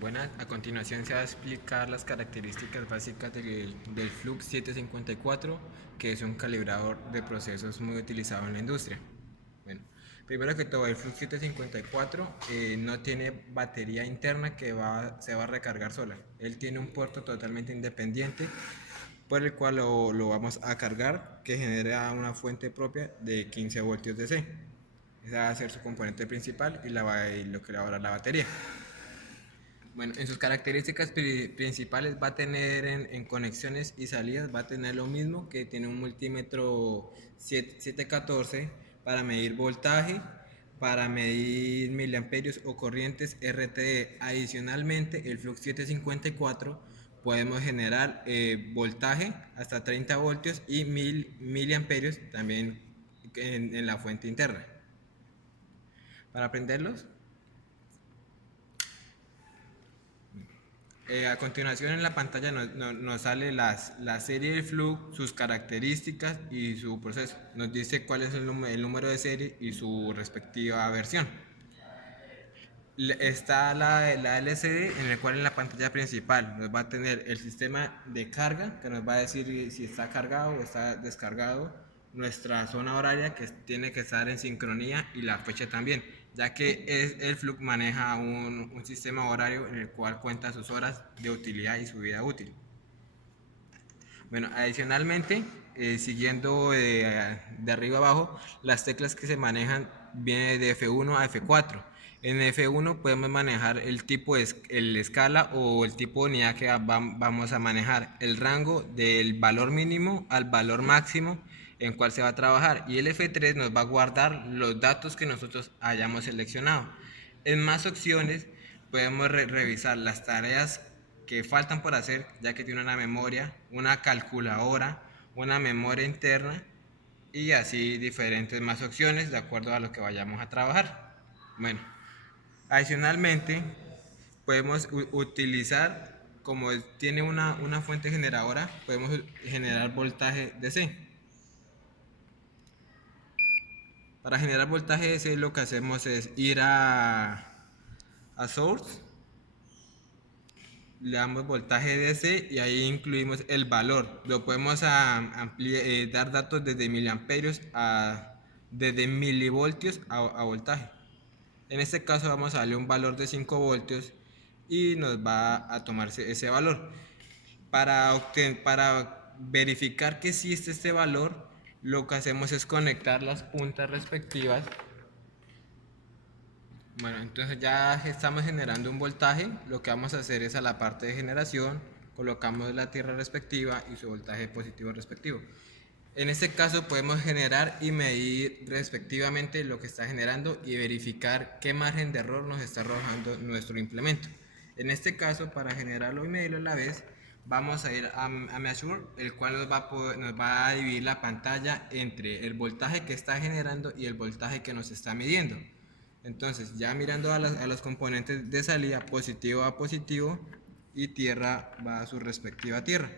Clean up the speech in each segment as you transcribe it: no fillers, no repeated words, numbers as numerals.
Buenas, a continuación se va a explicar las características básicas del Flux 754, que es un calibrador de procesos muy utilizado en la industria. Bueno, primero que todo, el Flux 754 no tiene batería interna se va a recargar sola. Él tiene un puerto totalmente independiente por el cual lo vamos a cargar, que genera una fuente propia de 15 voltios DC. Esa va a ser su componente principal y lo que le va a dar la batería. Bueno, en sus características principales va a tener en conexiones y salidas, va a tener lo mismo, que tiene un multímetro 714 para medir voltaje, para medir miliamperios o corrientes RTE. Adicionalmente, el Flux 754 podemos generar voltaje hasta 30 voltios y 1000 miliamperios también en la fuente interna. Para aprenderlos, a continuación en la pantalla nos sale la serie del Flux, sus características y su proceso. Nos dice cuál es el número de serie y su respectiva versión. Está la LCD, en el cual en la pantalla principal nos va a tener el sistema de carga, que nos va a decir si está cargado o está descargado, nuestra zona horaria, que tiene que estar en sincronía, y la fecha también, ya que el Flux maneja un sistema horario en el cual cuenta sus horas de utilidad y su vida útil. Bueno, adicionalmente, siguiendo de arriba abajo, las teclas que se manejan vienen de F1 a F4. En F1 podemos manejar el tipo el escala o el tipo de unidad que vamos a manejar, el rango del valor mínimo al valor máximo en cual se va a trabajar, y el F3 nos va a guardar los datos que nosotros hayamos seleccionado. En más opciones podemos revisar las tareas que faltan por hacer, ya que tiene una memoria, una calculadora, una memoria interna y así diferentes más opciones de acuerdo a lo que vayamos a trabajar. Bueno, adicionalmente podemos utilizar, como tiene una fuente generadora, podemos generar voltaje DC. Para generar voltaje DC lo que hacemos es ir a Source, le damos voltaje DC y ahí incluimos el valor. Lo podemos dar datos desde miliamperios desde milivoltios a voltaje. En este caso vamos a darle un valor de 5 voltios y nos va a tomarse ese valor. Para verificar que existe este valor, lo que hacemos es conectar las puntas respectivas. Bueno, entonces ya estamos generando un voltaje. Lo que vamos a hacer es, a la parte de generación colocamos la tierra respectiva y su voltaje positivo respectivo. En este caso podemos generar y medir respectivamente lo que está generando y verificar qué margen de error nos está arrojando nuestro implemento. En este caso, para generarlo y medirlo a la vez, vamos a ir a Measure, el cual nos va a dividir la pantalla entre el voltaje que está generando y el voltaje que nos está midiendo. Entonces, ya mirando a los componentes de salida, positivo a positivo y tierra va a su respectiva tierra.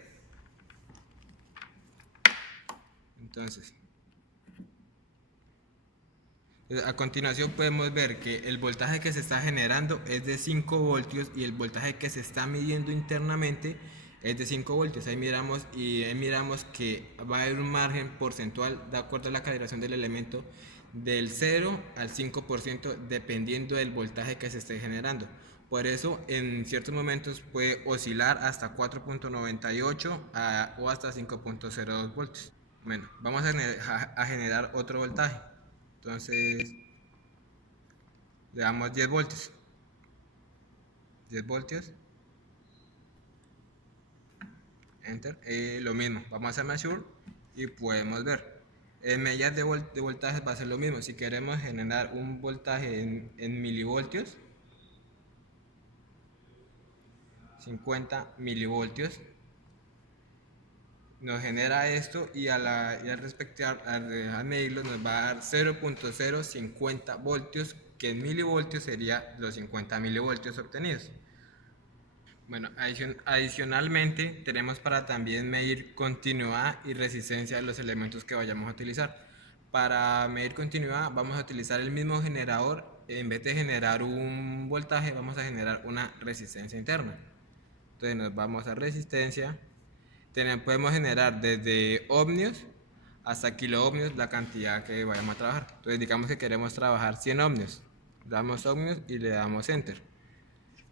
Entonces, a continuación podemos ver que el voltaje que se está generando es de 5 voltios y el voltaje que se está midiendo internamente es de 5 voltios. Ahí miramos que va a haber un margen porcentual de acuerdo a la calibración del elemento del 0 al 5% dependiendo del voltaje que se esté generando. Por eso en ciertos momentos puede oscilar hasta 4.98 o hasta 5.02 voltios. Bueno, vamos a generar otro voltaje. Entonces le damos 10 voltios. 10 voltios. Enter. Lo mismo. Vamos a Measure y podemos ver. En medidas de voltaje va a ser lo mismo. Si queremos generar un voltaje en milivoltios, 50 milivoltios, nos genera esto y al medirlo nos va a dar 0.050 voltios, que en milivoltios sería los 50 milivoltios obtenidos. Bueno, adicionalmente tenemos para también medir continuidad y resistencia de los elementos que vayamos a utilizar. Para medir continuidad vamos a utilizar el mismo generador en vez de generar un voltaje, vamos a generar una resistencia interna. Entonces nos vamos a resistencia. Podemos generar desde ohmios hasta kiloohmios la cantidad que vayamos a trabajar. Entonces digamos que queremos trabajar 100 ohmios. Damos ohmios y le damos enter.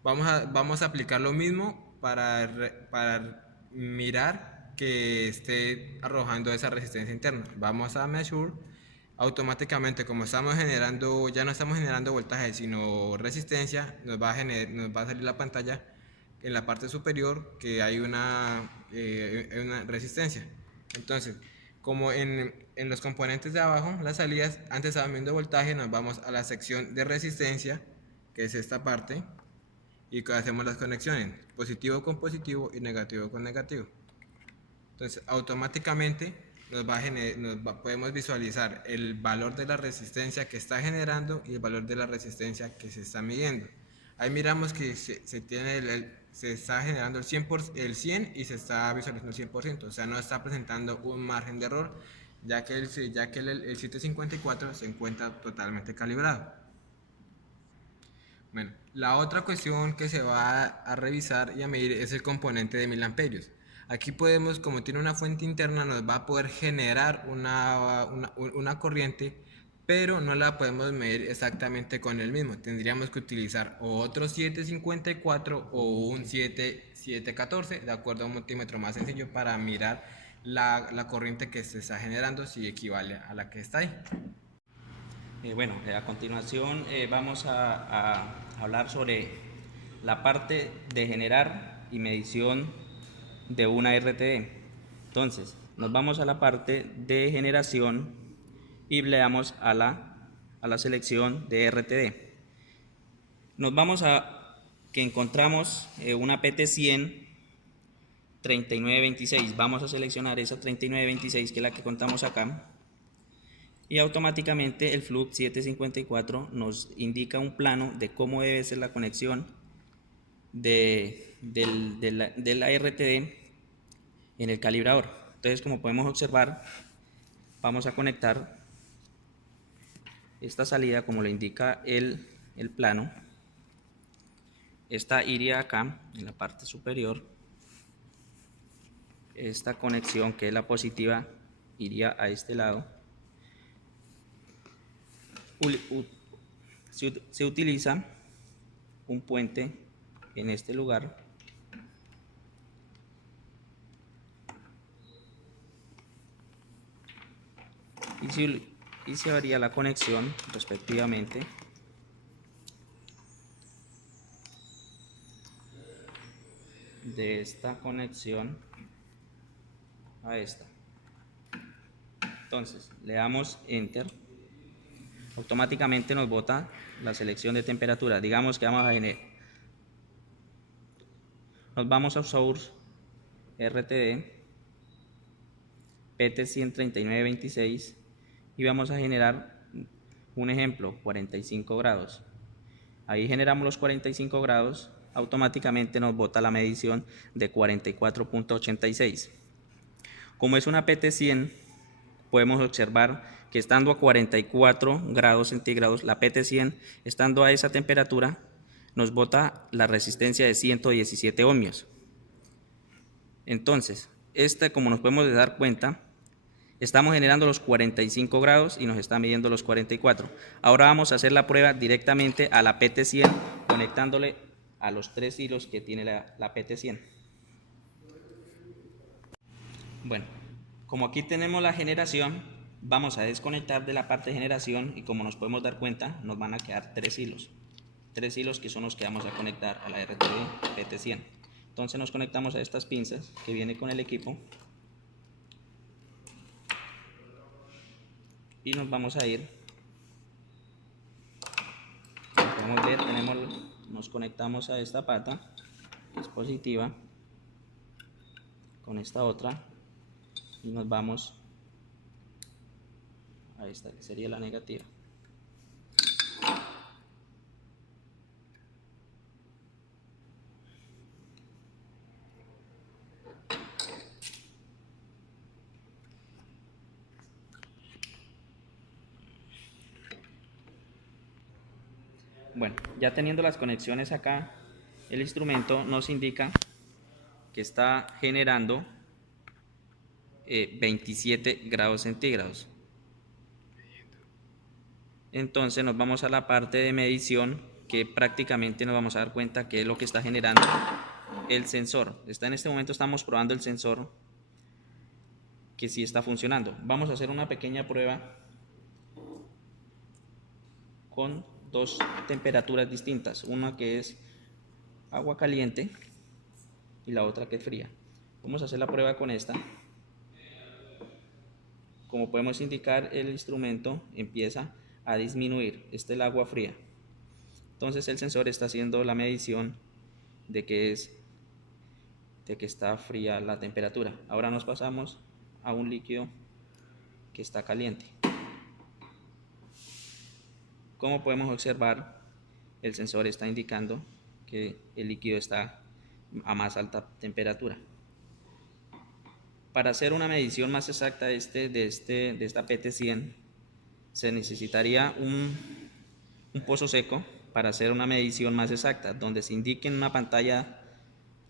Vamos a aplicar lo mismo para mirar que esté arrojando esa resistencia interna. Vamos a measure. Automáticamente, como estamos generando, ya no estamos generando voltaje sino resistencia, nos va a salir la pantalla en la parte superior que hay una resistencia. Entonces, como en los componentes de abajo, las salidas, antes estaban viendo voltaje, nos vamos a la sección de resistencia, que es esta parte, y hacemos las conexiones, positivo con positivo y negativo con negativo. Entonces, automáticamente podemos visualizar el valor de la resistencia que está generando y el valor de la resistencia que se está midiendo. Ahí miramos que se está generando el 100 y se está visualizando el 100%, o sea, no está presentando un margen de error, ya que el 754 se encuentra totalmente calibrado. Bueno, la otra cuestión que se va a revisar y a medir es el componente de 1000 amperios. Aquí podemos, como tiene una fuente interna, nos va a poder generar una corriente, pero no la podemos medir exactamente con el mismo. Tendríamos que utilizar o otro 754 o un 714, de acuerdo a un multímetro más sencillo, para mirar la corriente que se está generando, si equivale a la que está ahí. Bueno, a continuación vamos a hablar sobre la parte de generar y medición de una RTD. Entonces, nos vamos a la parte de generación y le damos a la selección de RTD. Nos vamos a que encontramos una PT100 3926. Vamos a seleccionar esa 3926, que es la que contamos acá. Y automáticamente el Flux 754 nos indica un plano de cómo debe ser la conexión de la RTD en el calibrador. Entonces, como podemos observar, vamos a conectar esta salida como lo indica el plano. Esta iría acá en la parte superior. Esta conexión, que es la positiva, iría a este lado. Se utiliza un puente en este lugar y se haría la conexión respectivamente de esta conexión a esta. Entonces le damos enter, automáticamente nos bota la selección de temperatura. Digamos que vamos a generar, nos vamos a source RTD PT100 3926 y vamos a generar un ejemplo, 45 grados. Ahí generamos los 45 grados, automáticamente nos bota la medición de 44.86. Como es una PT100, podemos observar que estando a 44 grados centígrados, la PT100, estando a esa temperatura, nos bota la resistencia de 117 ohmios. Entonces, como nos podemos dar cuenta, estamos generando los 45 grados y nos está midiendo los 44. Ahora vamos a hacer la prueba directamente a la PT100, conectándole a los 3 hilos que tiene la PT100. Bueno, como aquí tenemos la generación, vamos a desconectar de la parte de generación y como nos podemos dar cuenta, nos van a quedar 3 hilos. 3 hilos que son los que vamos a conectar a la RTD PT100. Entonces nos conectamos a estas pinzas que viene con el equipo y nos vamos a ir. Como podemos ver, nos conectamos a esta pata, que es positiva, con esta otra, y nos vamos a esta, que sería la negativa. Bueno, ya teniendo las conexiones acá, el instrumento nos indica que está generando 27 grados centígrados. Entonces nos vamos a la parte de medición, que prácticamente nos vamos a dar cuenta que es lo que está generando el sensor. En este momento estamos probando el sensor que sí está funcionando. Vamos a hacer una pequeña prueba con dos temperaturas distintas, una que es agua caliente y la otra que es fría. Vamos a hacer la prueba con esta. Como podemos indicar, el instrumento empieza a disminuir. Esta es el agua fría. Entonces el sensor está haciendo la medición de que está fría la temperatura. Ahora nos pasamos a un líquido que está caliente. Como podemos observar, el sensor está indicando que el líquido está a más alta temperatura. Para hacer una medición más exacta de esta PT100, se necesitaría un pozo seco para hacer una medición más exacta, donde se indique en una pantalla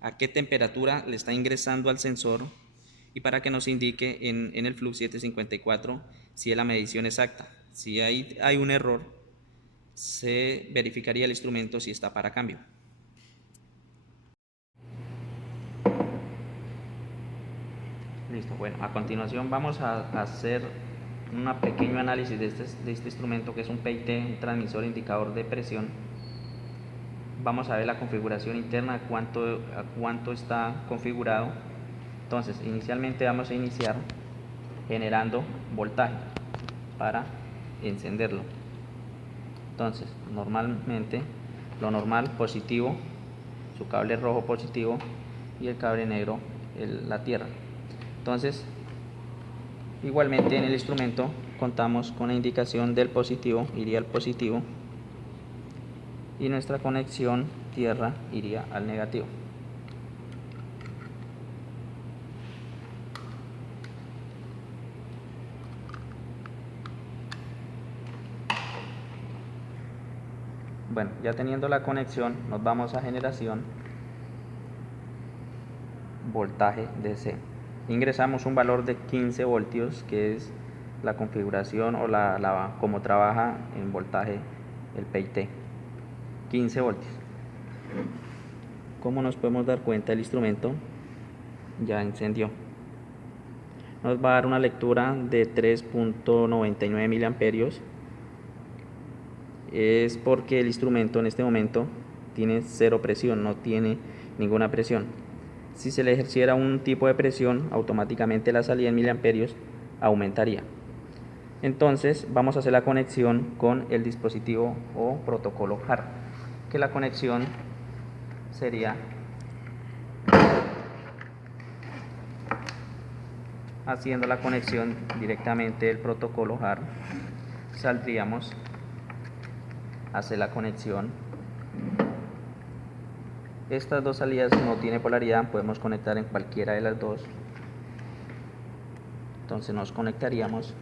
a qué temperatura le está ingresando al sensor y para que nos indique en el Flux 754 si es la medición exacta. Si hay un error, se verificaría el instrumento si está para cambio. Listo, bueno, a continuación vamos a hacer un pequeño análisis de este instrumento, que es un PIT, un transmisor indicador de presión. Vamos a ver la configuración interna, a cuánto está configurado. Entonces, inicialmente vamos a iniciar generando voltaje para encenderlo. Entonces, normalmente, lo normal, positivo, su cable rojo positivo y el cable negro, la tierra. Entonces, igualmente en el instrumento contamos con la indicación del positivo, iría al positivo, y nuestra conexión tierra iría al negativo. Bueno, ya teniendo la conexión, nos vamos a generación, voltaje DC. Ingresamos un valor de 15 voltios, que es la configuración o como trabaja en voltaje el PIT. 15 voltios. Como nos podemos dar cuenta, el instrumento ya encendió. Nos va a dar una lectura de 3.99 miliamperios. Es porque el instrumento en este momento tiene cero presión, no tiene ninguna presión. Si se le ejerciera un tipo de presión, automáticamente la salida en miliamperios aumentaría. Entonces vamos a hacer la conexión con el dispositivo o protocolo HART, que la conexión sería haciendo la conexión directamente del protocolo HART. Saldríamos a hacer la conexión. Estas dos salidas no tiene polaridad, podemos conectar en cualquiera de las dos. Entonces nos conectaríamos.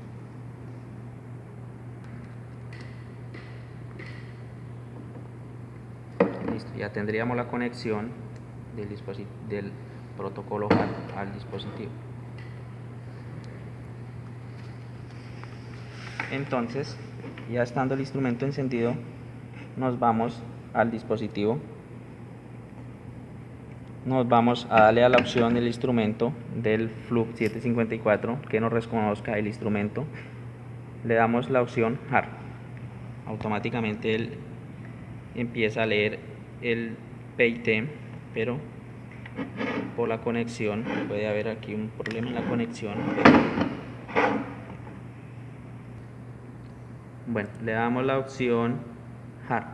Listo, ya tendríamos la conexión del protocolo HART al dispositivo. Entonces, ya estando el instrumento encendido, nos vamos al dispositivo. Nos vamos a darle a la opción del instrumento del Flux 754 que nos reconozca el instrumento. Le damos la opción HART. Automáticamente él empieza a leer el PIT, pero por la conexión puede haber aquí un problema en la conexión. Bueno, le damos la opción HART.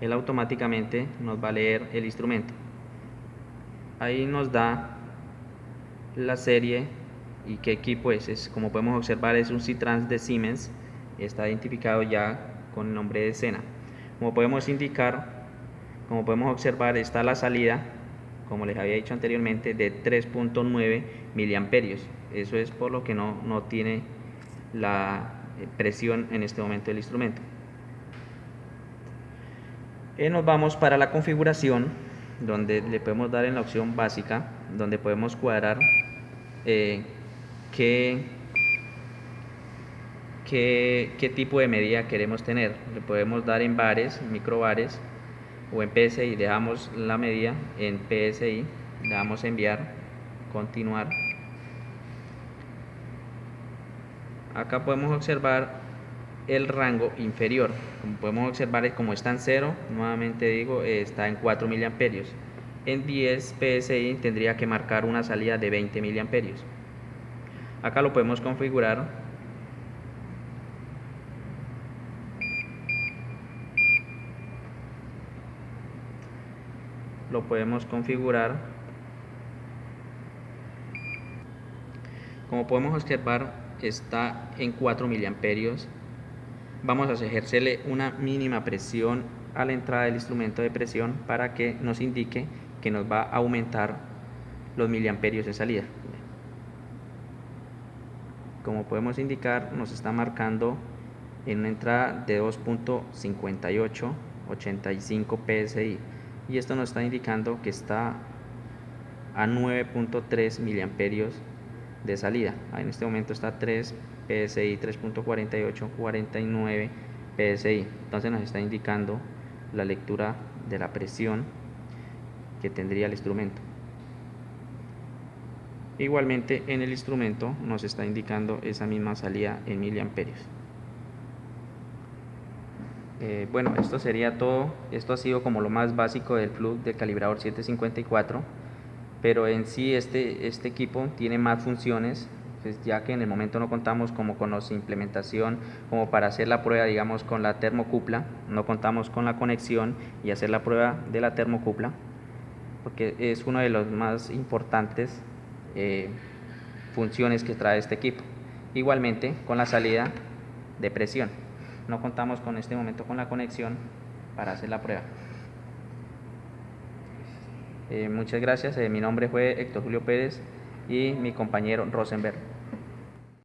Él automáticamente nos va a leer el instrumento. Ahí nos da la serie y qué equipo es. Como podemos observar, es un C-Trans de Siemens. Está identificado ya con el nombre de escena. Como podemos observar, está la salida, como les había dicho anteriormente, de 3.9 miliamperios. Eso es por lo que no tiene la presión en este momento del instrumento. Nos vamos para la configuración, donde le podemos dar en la opción básica, donde podemos cuadrar qué tipo de medida queremos tener. Le podemos dar en bares, microbares o en PSI. Dejamos la medida en PSI, le damos enviar, continuar. Acá podemos observar el rango inferior. Como podemos observar, como está en 0, nuevamente digo, está en 4 miliamperios. En 10 PSI tendría que marcar una salida de 20 miliamperios. Acá lo podemos configurar. Lo podemos configurar. Como podemos observar, está en 4 miliamperios. Vamos a ejercerle una mínima presión a la entrada del instrumento de presión para que nos indique que nos va a aumentar los miliamperios de salida. Como podemos indicar, nos está marcando en una entrada de 2.5885 PSI, y esto nos está indicando que está a 9.3 miliamperios de salida. En este momento está 3 PSI, 3.4849 PSI. Entonces nos está indicando la lectura de la presión que tendría el instrumento. Igualmente en el instrumento nos está indicando esa misma salida en miliamperios. Bueno, esto sería todo. Esto ha sido como lo más básico del plug del calibrador 754, pero en sí este equipo tiene más funciones, pues ya que en el momento no contamos como con la implementación como para hacer la prueba, digamos, con la termocupla. No contamos con la conexión y hacer la prueba de la termocupla, porque es uno de los más importantes funciones que trae este equipo. Igualmente con la salida de presión, no contamos con este momento con la conexión para hacer la prueba. Muchas gracias. Mi nombre fue Héctor Julio Pérez y mi compañero Rosenberg.